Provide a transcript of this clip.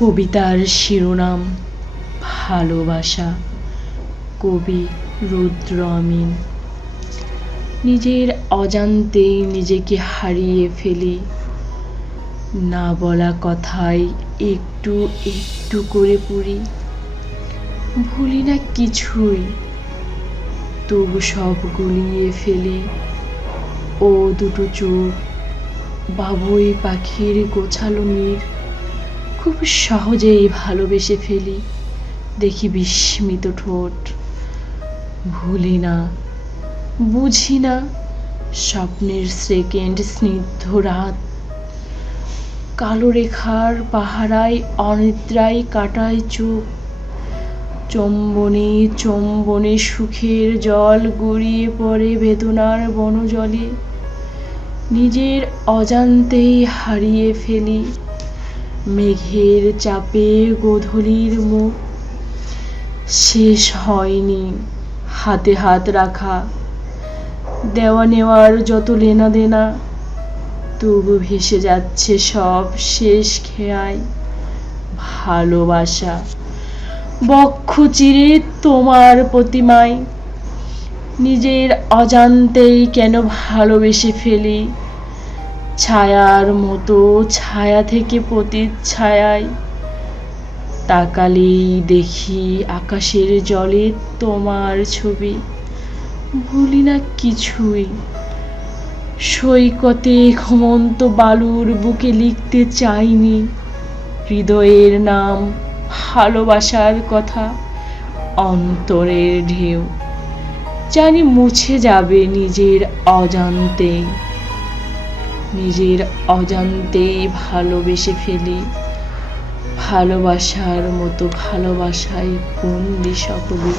কবিতার শিরোনাম ভালোবাসা। কবি রুদ্র আমিন। নিজের অজান্তেই নিজেকে হারিয়ে ফেলি, না বলা কথায় একটু একটু করে পড়ি। ভুলি না কিছুই, তবু সব গুলিয়ে ফেলি। ও দুটো চোখ, বাবুই পাখির গোছালো নীড়, খুব সহজেই ভালোবেসে ফেলি। দেখি বিস্মিত ঠোঁট। ভুলি না, বুঝি না, স্বপ্নের সেকেন্ড স্নিগ্ধ রাত, কালো রেখার পাহারায় অনিদ্রায় কাটায় চোখ। চুম্বনে চুম্বনে সুখের জল গড়িয়ে পড়ে বেদনার বনজলে। নিজের অজান্তেই হারিয়ে ফেলি মেঘের চাপে গোধূলির মুখ। শেষ হয়নি হাতে হাত রাখা, দেওয়া নেওয়ার যত লেনা দেনা, তবু ভেসে যাচ্ছে সব শেষ খেয়ায়। ভালোবাসা বক্ষ চিরে তোমার প্রতিমায়, নিজের অজান্তেই কেন ভালোবেসে ফেলি। ছায়ার মতো ছায়া থেকে প্রতিচ্ছায়ায়, তাকালেই দেখি আকাশের জলে তোমার ছবি। ভুলি না কিছুই, সৈকতে ঘুমন্ত বালুর বুকে লিখতে চাইনি হৃদয়ের নাম, ভালোবাসার কথা, অন্তরের ঢেউ। জানি মুছে যাবে নিজের অজান্তেই, নিজের অজান্তেই ভালোবেসে ফেলি। ভালোবাসার মতো ভালোবাসায় বন্দি সকলে।